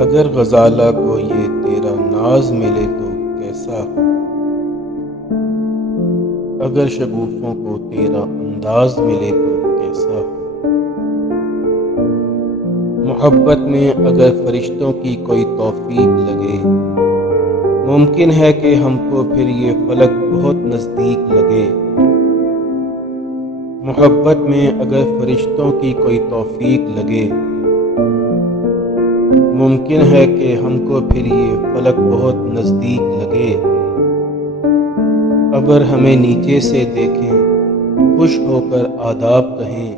اگر غزالہ کو یہ تیرا ناز ملے تو کیسا ہو، اگر شگوفوں کو تیرا انداز ملے تو کیسا ہو۔ محبت میں اگر فرشتوں کی کوئی توفیق لگے، ممکن ہے کہ ہم کو پھر یہ فلک بہت نزدیک لگے۔ محبت میں اگر فرشتوں کی کوئی توفیق لگے، ممکن ہے کہ ہم کو پھر یہ فلک بہت نزدیک لگے۔ اگر ہمیں نیچے سے دیکھیں خوش ہو کر آداب کہیں،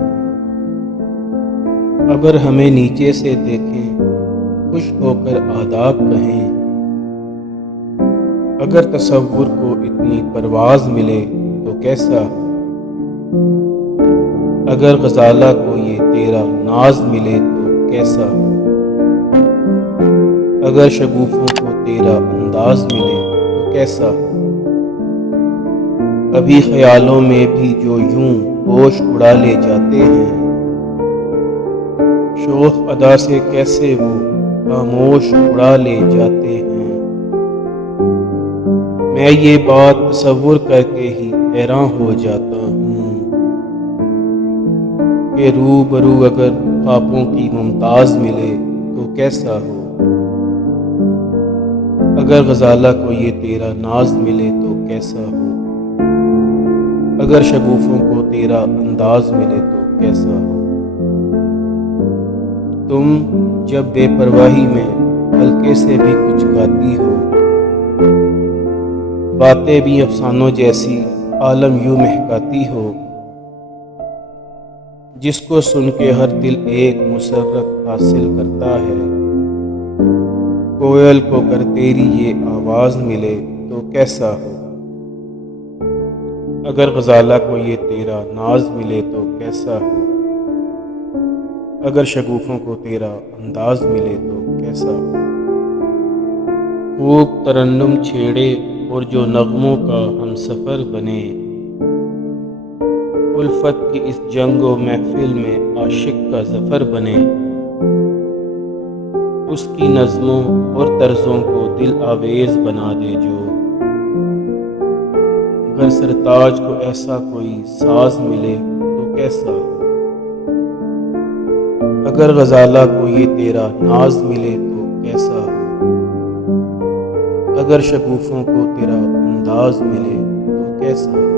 اگر ہمیں نیچے سے دیکھیں خوش ہو کر آداب کہیں۔ اگر تصور کو اتنی پرواز ملے تو کیسا ہو، اگر غزالہ کو یہ تیرا ناز ملے تو کیسا ہو، اگر شگوفوں کو تیرا انداز ملے تو کیسا ہو۔ ابھی خیالوں میں بھی جو یوں ہوش اڑا لے جاتے ہیں، شوخ ادا سے کیسے وہ خاموش اڑا لے جاتے ہیں۔ میں یہ بات تصور کر کے ہی حیران ہو جاتا ہوں کہ روبرو اگر خوابوں کی ممتاز ملے تو کیسا ہو، اگر غزالہ کو یہ تیرا ناز ملے تو کیسا ہو، اگر شگوفوں کو تیرا انداز ملے تو کیسا ہو۔ تم جب بے پرواہی میں ہلکے سے بھی کچھ گاتی ہو، باتیں بھی افسانوں جیسی عالم یوں مہکاتی ہو، جس کو سن کے ہر دل ایک مسرت حاصل کرتا ہے۔ کوئل کو گر تیری یہ آواز ملے تو کیسا ہو، اگر غزالہ کو یہ تیرا ناز ملے تو کیسا ہو، اگر شگوفوں کو تیرا انداز ملے تو کیسا ہو۔ خوب ترنم چھیڑے اور جو نغموں کا ہم سفر بنے، الفت کی اس جنگ و محفل میں عاشق کا ظفر بنے۔ اس کی نظموں اور طرزوں کو دل آویز بنا دے جو، گر سرتاج کو ایسا کوئی ساز ملے تو کیسا ہو، اگر غزالہ کو یہ تیرا ناز ملے تو کیسا ہو، اگر شگوفوں کو تیرا انداز ملے تو کیسا ہو۔